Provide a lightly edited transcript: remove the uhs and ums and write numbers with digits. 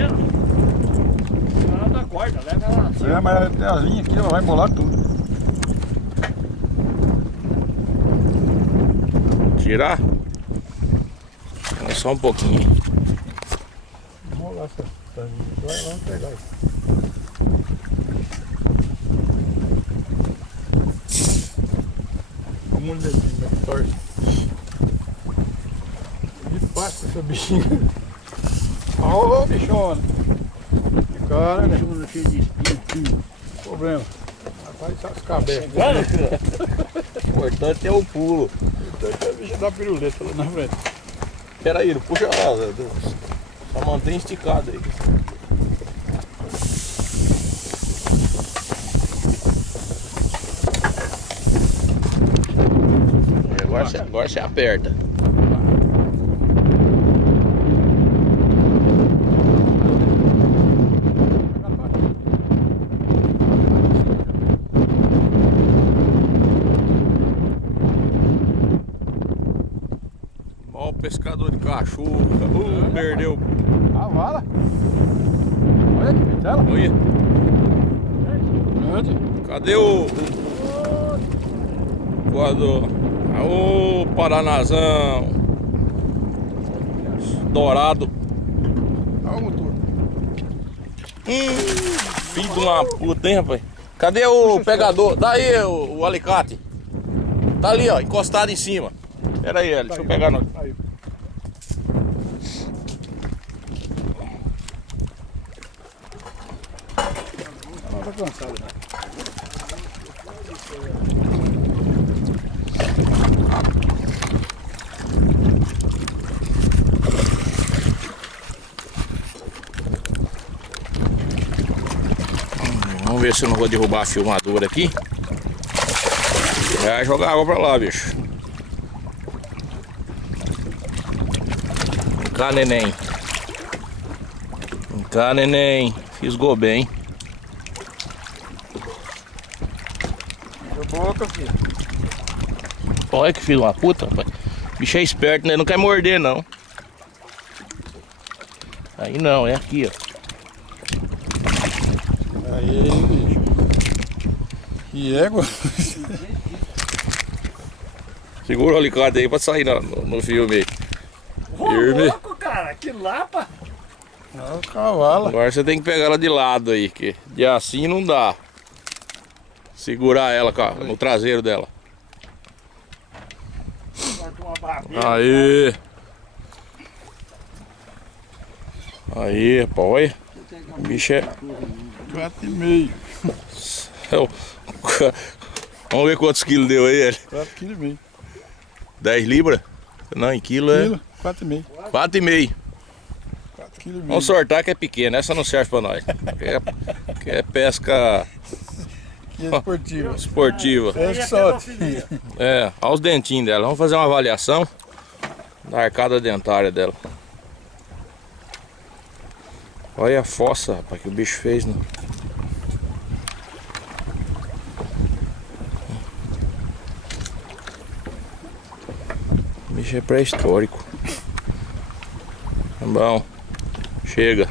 vendo? Ela da corda, leva ela assim. É, mas tem as linhas aqui, ela vai embolar tudo. Tirar? Só um pouquinho. Vamos lá, essa linha. Vai lá pegar isso. Vamos olhar assim, como é que torce. De pasta essa bichinha. Ô, bichona. Cara, né? Bichona cheia de espinho. Problema. Vai descascar aberto. O importante é o pulo. Então a bicha dá piruleta lá na frente. Pera aí, não puxa lá, Deus. Só mantém esticado aí. Agora você aperta. Ó o pescador de cachorro. Perdeu. A vala. Olha que vitela. Olha. Grande. Cadê o voador? Ô, Paranazão. Dourado. Olha o motor. Filho de uma puta, hein, rapaz? Cadê o pegador? Daí o alicate. Tá ali, ó, encostado em cima. Pera aí, deixa eu pegar no... Aí. Ela tá cansada. Vamos ver se eu não vou derrubar a filmadora aqui. Vai jogar água pra lá, bicho. Vem cá, neném. Vem cá, neném. Fisgou bem. Deu boca, filho. Olha que filho de uma puta, rapaz. Bicho é esperto, né? Não quer morder, não. Aí não, é aqui, ó. Aí, bicho. Que égua. Segura o alicate aí pra sair no filme aí. Firme. Louco, cara, que lapa. É o cavalo. Agora você tem que pegar ela de lado aí, que de assim não dá. Segurar ela no traseiro dela. Corta uma barbeira. Aí. Aí, pô, olha. O bicho é... 4,5. Vamos ver quantos quilos deu aí, ele. 4,5 kg. 10 libras? Não, em quilo é... 4,5. 4,5. 4,5 kg. Vamos sortar que é pequena, essa não serve pra nós. Que é pesca Que é esportiva. esportiva. É só. É, olha os dentinhos dela. Vamos fazer uma avaliação da arcada dentária dela. Olha a fossa, rapaz, que o bicho fez, né? O bicho é pré-histórico. Bom, chega.